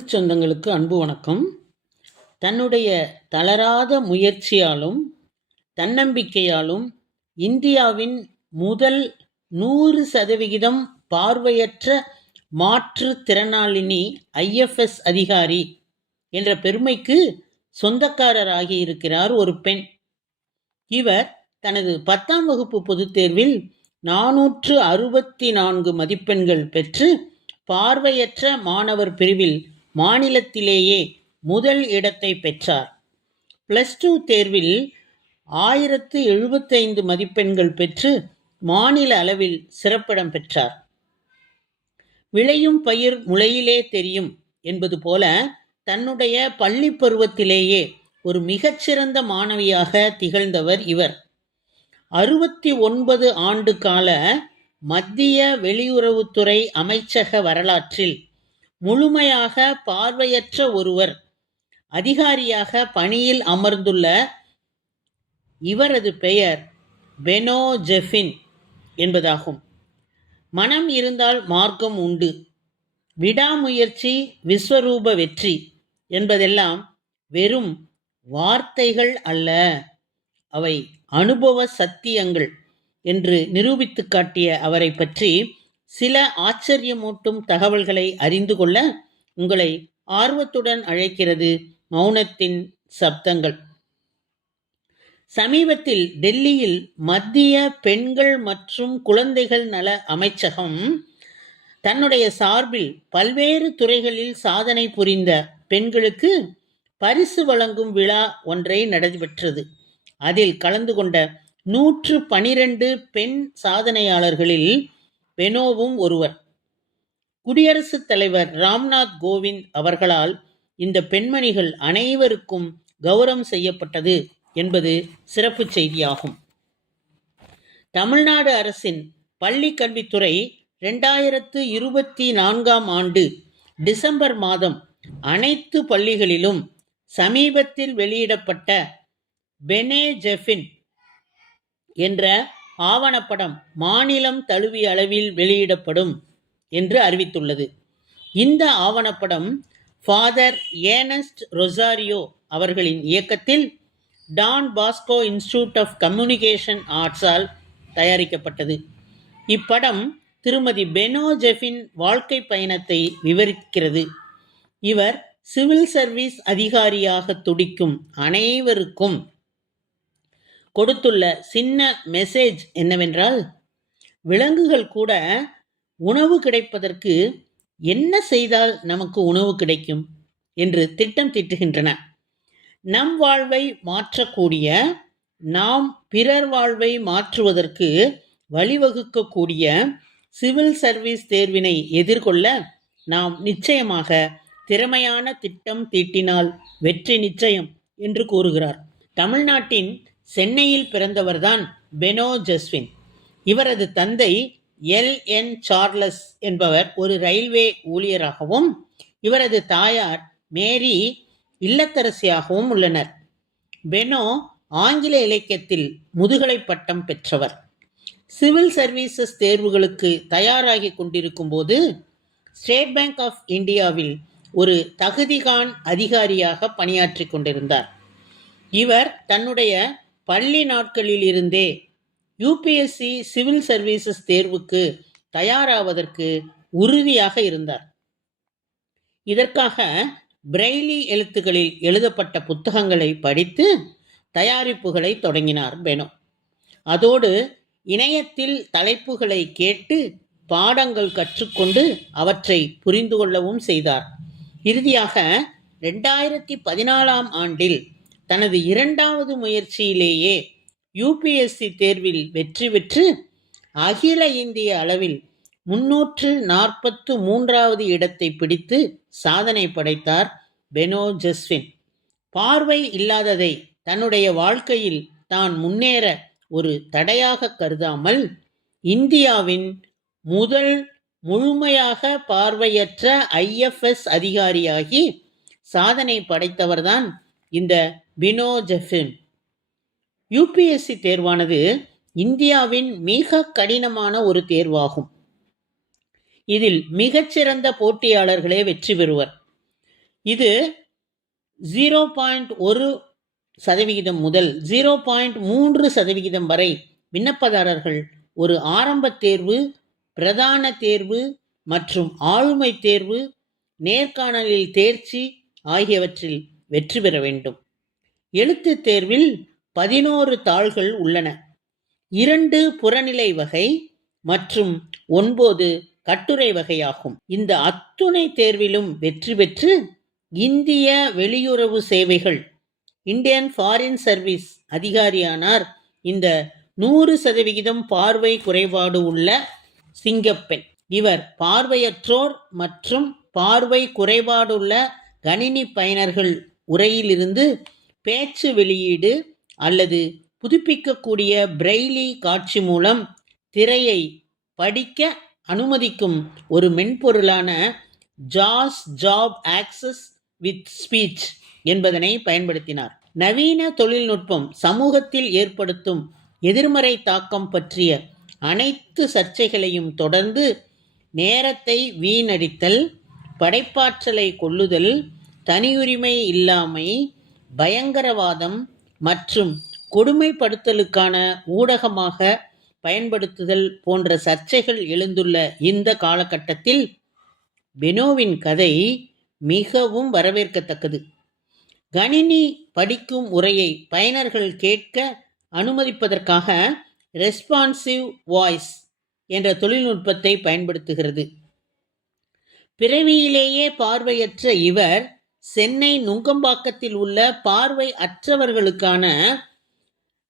தமிழ் சொந்தங்களுக்கு அன்பு வணக்கம். தன்னுடைய தளராத முயற்சியாலும் தன்னம்பிக்கையாலும் இந்தியாவின் முதல் 100% பார்வையற்ற மாற்றுத்திறனாளினி IFS அதிகாரி என்ற பெருமைக்கு சொந்தக்காரராகியிருக்கிறார் ஒரு பெண். இவர் தனது 10ஆம் வகுப்பு பொதுத் தேர்வில் 464 மதிப்பெண்கள் பெற்று பார்வையற்ற மாணவர் பிரிவில் மாநிலத்திலேயே முதல் இடத்தை பெற்றார். +2 தேர்வில் 1075 மதிப்பெண்கள் பெற்று மாநில அளவில் சிறப்பிடம் பெற்றார். விளையும் பயிர் முளையிலே தெரியும் என்பது போல தன்னுடைய பள்ளி பருவத்திலேயே ஒரு மிகச்சிறந்த மாணவியாக திகழ்ந்தவர் இவர். 69 ஆண்டு கால மத்திய வெளியுறவுத்துறை அமைச்சக வரலாற்றில் முழுமையாக பார்வையற்ற ஒருவர் அதிகாரியாக பணியில் அமர்ந்துள்ள இவரது பெயர் பெனோ ஜெஃபின் என்பதாகும். மனம் இருந்தால் மார்க்கம் உண்டு, விடாமுயற்சி விஸ்வரூப வெற்றி என்பதெல்லாம் வெறும் வார்த்தைகள் அல்ல, அவை அனுபவ சத்தியங்கள் என்று நிரூபித்து காட்டிய அவரை பற்றி சில ஆச்சரியமூட்டும் தகவல்களை அறிந்து கொள்ள உங்களை ஆர்வத்துடன் அழைக்கிறது மௌனத்தின் சப்தங்கள். சமீபத்தில் டெல்லியில் மத்திய பெண்கள் மற்றும் குழந்தைகள் நல அமைச்சகம் தன்னுடைய சார்பில் பல்வேறு துறைகளில் சாதனை புரிந்த பெண்களுக்கு பரிசு வழங்கும் விழா ஒன்றை நடைபெற்றது. அதில் கலந்து கொண்ட 112 பெண் சாதனையாளர்களில் பெனோவும் ஒருவர். குடியரசுத் தலைவர் ராம்நாத் கோவிந்த் அவர்களால் இந்த பெண்மணிகள் அனைவருக்கும் கௌரவம் செய்யப்பட்டது என்பது சிறப்பு செய்தியாகும். தமிழ்நாடு அரசின் பள்ளி கல்வித்துறை 2024ஆம் ஆண்டு டிசம்பர் மாதம் அனைத்து பள்ளிகளிலும் சமீபத்தில் வெளியிடப்பட்ட பெனே ஜெஃபின் என்ற ஆவணப்படம் மாநிலம் தழுவிய அளவில் வெளியிடப்படும் என்று அறிவித்துள்ளது. இந்த ஆவணப்படம் ஃபாதர் ஏர்னஸ்ட் ரொசாரியோ அவர்களின் இயக்கத்தில் Don Bosco Institute of Communication ஆர்ட்ஸால் தயாரிக்கப்பட்டது. இப்படம் திருமதி பெனோ ஜெஃபின் வாழ்க்கை பயணத்தை விவரிக்கிறது. இவர் சிவில் சர்வீஸ் அதிகாரியாக துடிக்கும் அனைவருக்கும் கொடுத்துள்ள சின்ன மெசேஜ் என்னவென்றால், விலங்குகள் கூட உணவு கிடைப்பதற்கு என்ன செய்தால் நமக்கு உணவு கிடைக்கும் என்று திட்டம் தீட்டுகின்றன. நம் வாழ்வை மாற்றக்கூடிய, நாம் பிறர் வாழ்வை மாற்றுவதற்கு வழிவகுக்கக்கூடிய சிவில் சர்வீஸ் தேர்வினை எதிர்கொள்ள நாம் நிச்சயமாக திறமையான திட்டம் தீட்டினால் வெற்றி நிச்சயம் என்று கூறுகிறார். தமிழ்நாட்டின் சென்னையில் பிறந்தவர்தான் பெனோ ஜெஃபின். இவரது தந்தை LN சார்லஸ் என்பவர் ஒரு ரயில்வே ஊழியராகவும் இவரது தாயார் மேரி இல்லத்தரசியாகவும் உள்ளனர். பெனோ ஆங்கில இலக்கியத்தில் முதுகலை பட்டம் பெற்றவர். சிவில் சர்வீசஸ் தேர்வுகளுக்கு தயாராகி கொண்டிருக்கும் போது ஸ்டேட் பேங்க் ஆஃப் இந்தியாவில் ஒரு தகுதிகாண் அதிகாரியாக பணியாற்றி கொண்டிருந்தார். இவர் தன்னுடைய பள்ளி நாட்களில் இருந்தே UPSC சிவில் சர்வீசஸ் தேர்வுக்கு தயாராவதற்கு உறுதியாக இருந்தார். இதற்காக பிரெய்லி எழுத்துக்களில் எழுதப்பட்ட புத்தகங்களை படித்து தயாரிப்புகளை தொடங்கினார் பெனோ. அதோடு இணையத்தில் தலைப்புகளை கேட்டு பாடங்கள் கற்றுக்கொண்டு அவற்றை புரிந்து கொள்ளவும் செய்தார். இறுதியாக 2014ஆம் ஆண்டில் தனது 2வது முயற்சியிலேயே UPSC தேர்வில் வெற்றி பெற்று அகில இந்திய அளவில் 343வது இடத்தை பிடித்து சாதனை படைத்தார் பெனோ ஜெஃபின். பார்வை இல்லாததை தன்னுடைய வாழ்க்கையில் தான் முன்னேற ஒரு தடையாக கருதாமல் இந்தியாவின் முதல் முழுமையாக பார்வையற்ற IFS அதிகாரியாகி சாதனை படைத்தவர்தான் இந்த பெனோ ஜெஃபின். UPSC தேர்வானது இந்தியாவின் மிக கடினமான ஒரு தேர்வாகும். இதில் மிகச்சிறந்த போட்டியாளர்களே வெற்றி பெறுவர். இது 0.1% முதல் 0.3% வரை விண்ணப்பதாரர்கள் ஒரு ஆரம்ப தேர்வு, பிரதான தேர்வு மற்றும் ஆளுமை தேர்வு, நேர்காணலில் தேர்ச்சி ஆகியவற்றில் வெற்றி பெற வேண்டும். எழுத்துத் தேர்வில் 11 தாள்கள் உள்ளன. 2 புறநிலை வகை மற்றும் 9 கட்டுரை வகையாகும். இந்த அத்துணை தேர்விலும் வெற்றி பெற்று இந்திய வெளியுறவு சேவைகள் இந்தியன் ஃபாரின் சர்வீஸ் அதிகாரியானார் இந்த 100% பார்வை குறைபாடு உள்ள சிங்கப்பெண். இவர் பார்வையற்றோர் மற்றும் பார்வை குறைபாடுள்ள கணினி பயனர்கள் உரையிலிருந்து பேச்சு வெளியீடு அல்லது புதுப்பிக்கக்கூடிய பிரெய்லி காட்சி மூலம் திரையை படிக்க அனுமதிக்கும் ஒரு மென்பொருளான ஜாஸ் ஜாப் ஆக்சஸ் வித் ஸ்பீச் என்பதனை பயன்படுத்தினார். நவீன தொழில்நுட்பம் சமூகத்தில் ஏற்படுத்தும் எதிர்மறை தாக்கம் பற்றிய அனைத்து சர்ச்சைகளையும் தொடர்ந்து நேரத்தை வீணடித்தல், படைப்பாற்றலை கொல்லுதல், தனியுரிமை இல்லாமை, பயங்கரவாதம் மற்றும் கொடுமைப்படுத்தலுக்கான ஊடகமாக பயன்படுத்துதல் போன்ற சர்ச்சைகள் எழுந்துள்ள இந்த காலகட்டத்தில் பெனோவின் கதை மிகவும் வரவேற்கத்தக்கது. கணினி படிக்கும் உரையை பயனர்கள் கேட்க அனுமதிப்பதற்காக ரெஸ்பான்சிவ் வாய்ஸ் என்ற தொழில்நுட்பத்தை பயன்படுத்துகிறது. பிறவியிலேயே பார்வையற்ற இவர் சென்னை நுங்கம்பாக்கத்தில் உள்ள பார்வை அற்றவர்களுக்கான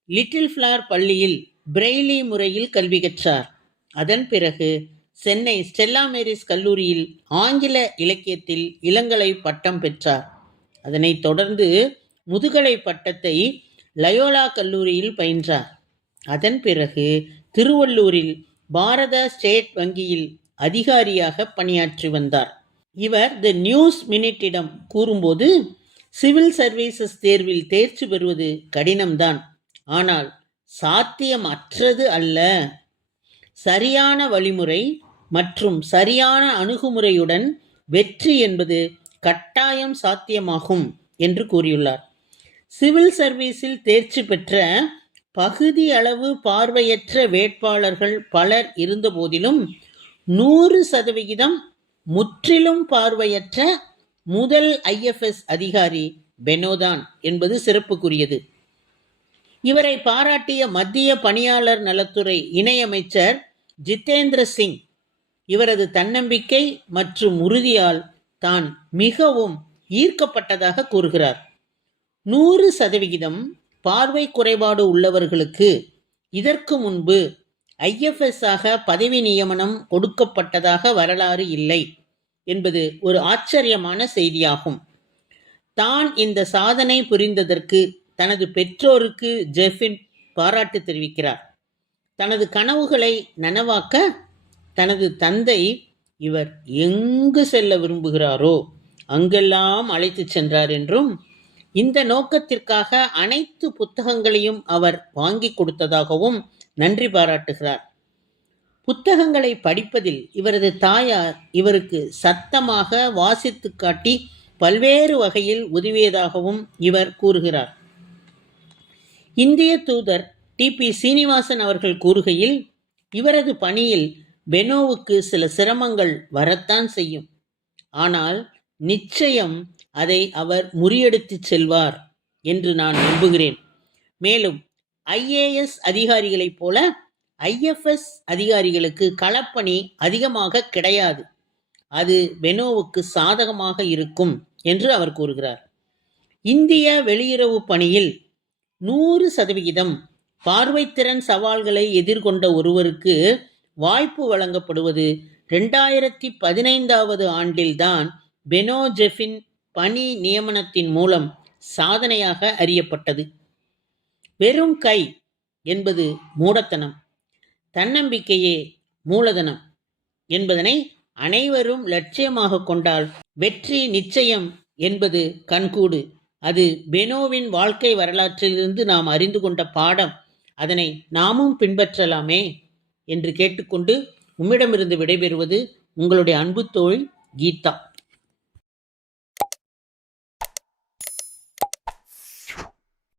லிட்டில் ஃப்ளவர் பள்ளியில் பிரெய்லி முறையில் கல்வி கற்றார். அதன் பிறகு சென்னை ஸ்டெல்லா மேரிஸ் கல்லூரியில் ஆங்கில இலக்கியத்தில் இளங்கலை பட்டம் பெற்றார். அதனைத் தொடர்ந்து முதுகலை பட்டத்தை லயோலா கல்லூரியில் பயின்றார். அதன் பிறகு திருவள்ளூரில் பாரத ஸ்டேட் வங்கியில் அதிகாரியாக பணியாற்றி வந்தார். இவர் தி நியூஸ் மினிட்டிடம் கூறும்போது, சிவில் சர்வீசஸ் தேர்வில் தேர்ச்சி பெறுவது கடினம்தான், ஆனால் சாத்தியமற்றது அல்ல. சரியான வழிமுறை மற்றும் சரியான அணுகுமுறையுடன் வெற்றி என்பது கட்டாயம் சாத்தியமாகும் என்று கூறியுள்ளார். சிவில் சர்வீஸில் தேர்ச்சி பெற்ற பகுதி அளவு பார்வையற்ற வேட்பாளர்கள் பலர் இருந்தபோதிலும் 100% முற்றிலும் பார்வையற்ற முதல் ஐஎஃப்எஸ் அதிகாரி பெனோதான் என்பது சிறப்புக்குரியது. இவரை பாராட்டிய மத்திய பணியாளர் நலத்துறை இணையமைச்சர் ஜிதேந்திர சிங் இவரது தன்னம்பிக்கை மற்றும் உறுதியால் தான் மிகவும் ஈர்க்கப்பட்டதாக கூறுகிறார். 100% பார்வை குறைபாடு உள்ளவர்களுக்கு இதற்கு முன்பு ஐஎஃப்எஸ் ஆக பதவி நியமனம் கொடுக்கப்பட்டதாக வரலாறு இல்லை என்பது ஒரு ஆச்சரியமான செய்தியாகும். தான் இந்த சாதனை புரிந்ததற்கு தனது பெற்றோருக்கு ஜெஃபின் பாராட்டு தெரிவிக்கிறார். தனது கனவுகளை நனவாக்க தனது தந்தை இவர் எங்கு செல்ல விரும்புகிறாரோ அங்கெல்லாம் அழைத்து சென்றார் என்றும், இந்த நோக்கத்திற்காக அனைத்து புத்தகங்களையும் அவர் வாங்கி கொடுத்ததாகவும் நன்றி பாராட்டுகிறார். புத்தகங்களை படிப்பதில் இவரது தாயார் இவருக்கு சத்தமாக வாசித்து காட்டி பல்வேறு வகையில் உதவியதாகவும் இவர் கூறுகிறார். இந்திய தூதர் டிபி சீனிவாசன் அவர்கள் கூறுகையில், இவரது பணியில் பெனோவுக்கு சில சிரமங்கள் வரத்தான் செய்யும், ஆனால் நிச்சயம் அதை அவர் முறியடித்து செல்வார் என்று நான் நம்புகிறேன். மேலும் ஐஏஎஸ் அதிகாரிகளைப் போல ஐஎஃப்எஸ் அதிகாரிகளுக்கு களப்பணி அதிகமாக கிடையாது, அது பெனோவுக்கு சாதகமாக இருக்கும் என்று அவர் கூறுகிறார். இந்திய வெளியுறவு பணியில் 100% பார்வைத்திறன் சவால்களை எதிர்கொண்ட ஒருவருக்கு வாய்ப்பு வழங்கப்படுவது 2015 ஆண்டில்தான் பெனோ ஜெஃபின் பணி நியமனத்தின் மூலம் சாதனையாக அறியப்பட்டது. வெறும் கை என்பது மூடத்தனம், தன்னம்பிக்கையே மூலதனம் என்பதனை அனைவரும் லட்சியமாக கொண்டால் வெற்றி நிச்சயம் என்பது கண்கூடு. அது பெனோவின் வாழ்க்கை வரலாற்றிலிருந்து நாம் அறிந்து கொண்ட பாடம். அதனை நாமும் பின்பற்றலாமே என்று கேட்டுக்கொண்டு உம்மிடமிருந்து விடைபெறுவது உங்களுடைய அன்பு தோழி கீதா.